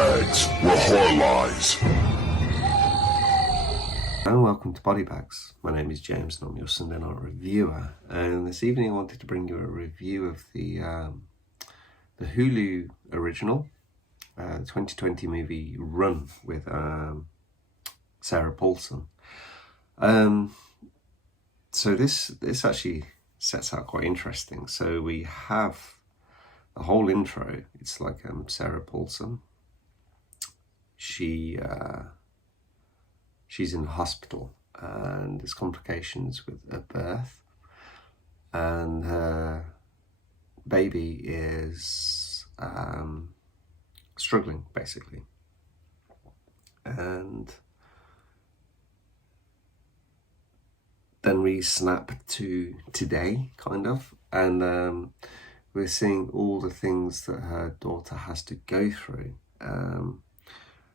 bags were horror lies. Hello, welcome to Body Bags. My name is James and I'm your Sunday night reviewer. And this evening I wanted to bring you a review of the Hulu original, 2020 movie Run with Sarah Paulson. So this actually sets out quite interesting. So we have the whole intro. It's like Sarah Paulson. She's in hospital and there's complications with her birth, and her baby is struggling basically. And then we snap to today, kind of, and we're seeing all the things that her daughter has to go through.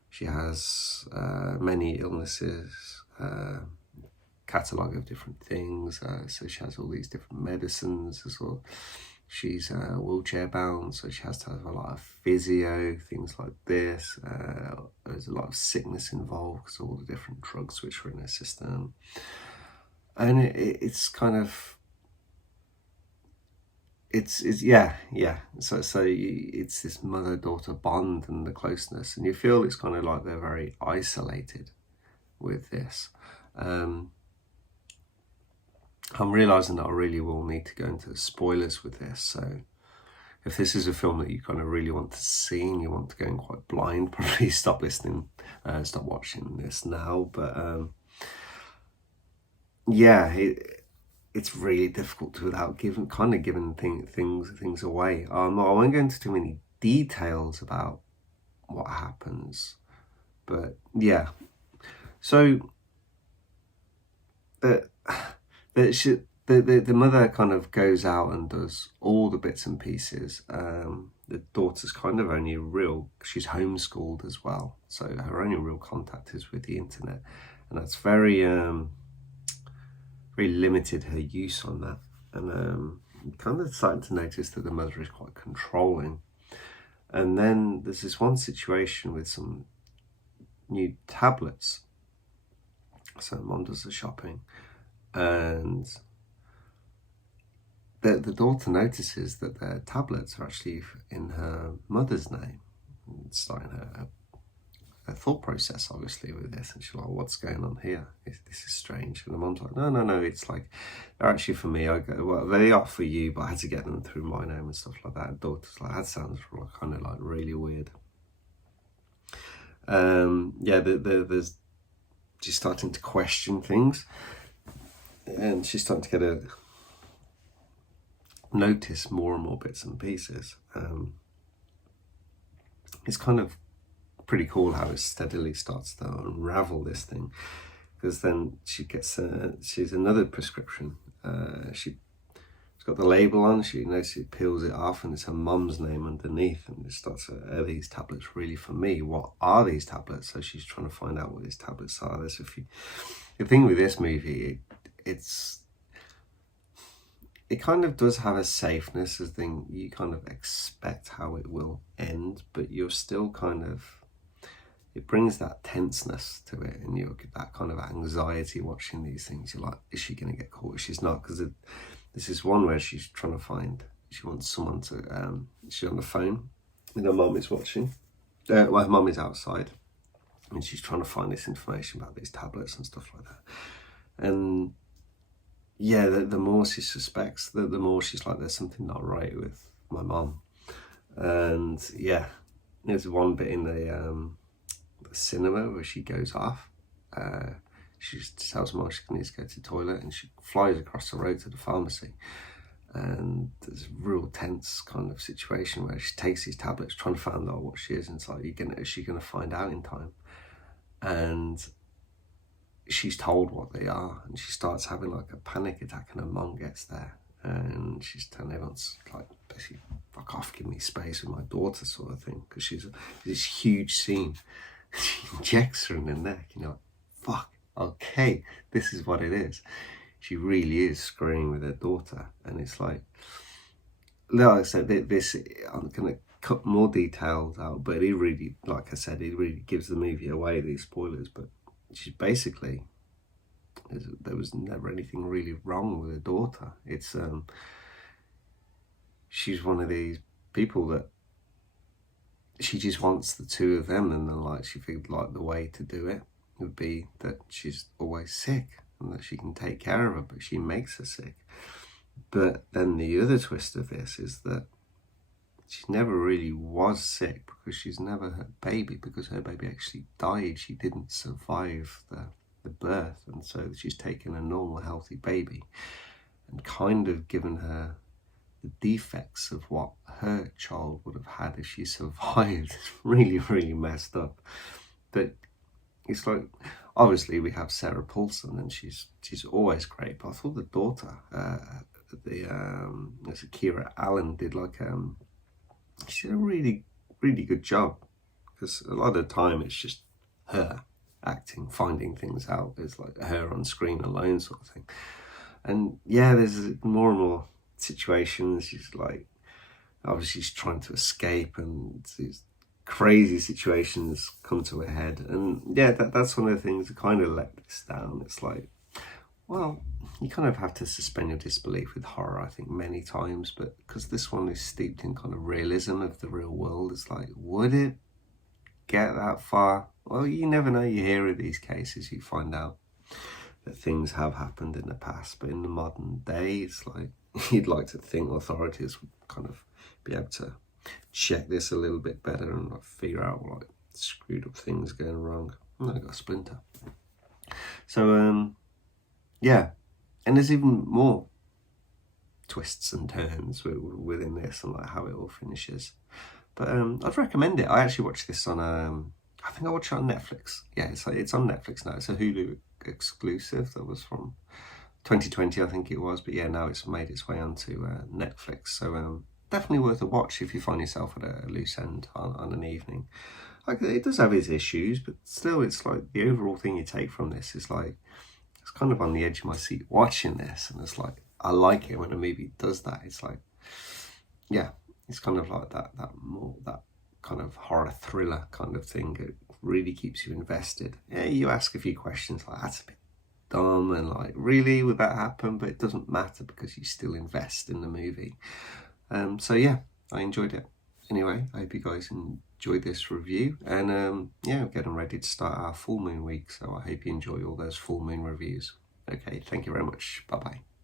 She has many illnesses, catalogue of different things, so she has all these different medicines as well. She's wheelchair bound, so she has to have a lot of physio, things like this. There's a lot of sickness involved because of all the different drugs which are in her system. And it's kind of, it's so it's this mother-daughter bond and the closeness, and you feel it's kind of like they're very isolated with this. I'm realizing that I really will need to go into spoilers with this, so if this is a film that you kind of really want to see and you want to go in quite blind, probably stop stop watching this now. But yeah, it's really difficult to, without giving things away. I won't go into too many details about what happens, but yeah. So the mother kind of goes out and does all the bits and pieces. The daughter's kind of she's homeschooled as well, so her only real contact is with the internet, and that's very limited her use on that. And kind of starting to notice that the mother is quite controlling. And then there's this one situation with some new tablets. So mom does the shopping, and the daughter notices that their tablets are actually in her mother's name. It's starting her thought process, obviously, with this, and she's like, what's going on here? This is strange. And the mom's like, no, it's like, they're actually for me. Well, they are for you, but I had to get them through my name and stuff like that. And daughter's like, that sounds kind of like really weird. Yeah, there's, she's starting to question things, and she's starting to get notice more and more bits and pieces. It's kind of pretty cool how it steadily starts to unravel this thing, because then she gets she's another prescription. She's got the label on. She peels it off, and it's her mum's name underneath, and it starts, are these tablets really for me? What are these tablets? So she's trying to find out what these tablets are. There's the thing with this movie, it kind of does have a safeness, as thing you kind of expect how it will end, but you're still kind of, it brings that tenseness to it, and you get that kind of anxiety watching these things. You're like, is she going to get caught? She's not, because this is one where she's trying to find, she wants someone to, she's on the phone, and her mum is watching. Her mum is outside, and she's trying to find this information about these tablets and stuff like that. And yeah, the more she suspects, the more she's like, there's something not right with my mum. And yeah, there's one bit in the cinema where she goes off. She tells mom she needs to go to the toilet, and she flies across the road to the pharmacy. And there's a real tense kind of situation where she takes these tablets, trying to find out what she is, and it's like, is she going to find out in time? And she's told what they are, and she starts having like a panic attack, and her mum gets there, and she's telling everyone, like, basically, fuck off, give me space with my daughter, sort of thing, because she's this huge scene. She injects her in the neck, and you're like, fuck, okay, this is what it is. She really is screwing with her daughter, and it's like I said, this, I'm gonna cut more details out, but it really, like I said, it really gives the movie away, these spoilers. But she's basically, there was never anything really wrong with her daughter. It's she's one of these people that she just wants the two of them, and then like she figured like the way to do it would be that she's always sick and that she can take care of her, but she makes her sick. But then the other twist of this is that she never really was sick, because she's never her baby, because her baby actually died. She didn't survive the birth, and so she's taken a normal healthy baby and kind of given her the defects of what her child would have had if she survived. It's really, really messed up. But it's like, obviously we have Sarah Paulson, and she's always great, but I thought the daughter, Kira Allen, did like she did a really, really good job, because a lot of the time it's just her acting, finding things out. It's like her on screen alone sort of thing. And yeah, there's more and more situations. She's like, obviously she's trying to escape, and these crazy situations come to a head. And yeah, that's one of the things that kind of let this down. It's like, well, you kind of have to suspend your disbelief with horror, I think, many times, but because this one is steeped in kind of realism of the real world, it's like, would it get that far? Well, you never know. You hear of these cases, you find out that things have happened in the past, but in the modern day, it's like, you'd like to think authorities would kind of be able to check this a little bit better and like figure out like screwed up things going wrong. And I got a splinter. So yeah, and there's even more twists and turns within this, and like how it all finishes. But I'd recommend it. I actually watched this on I think I watched it on Netflix. Yeah, it's on Netflix now. It's a Hulu exclusive that was from 2020, I think it was. But yeah, now it's made its way onto Netflix. So definitely worth a watch if you find yourself at a loose end on an evening. Like, it does have its issues, but still, it's like the overall thing you take from this is like, it's kind of on the edge of my seat watching this, and it's like, I like it when a movie does that. It's like, yeah, it's kind of like that kind of horror thriller kind of thing. It really keeps you invested. Yeah, you ask a few questions like, that's a bit dumb, and like, really, would that happen? But it doesn't matter, because you still invest in the movie. So yeah, I enjoyed it. Anyway, I hope you guys enjoyed this review, and yeah, we're getting ready to start our full moon week, so I hope you enjoy all those full moon reviews. Okay, thank you very much. Bye bye.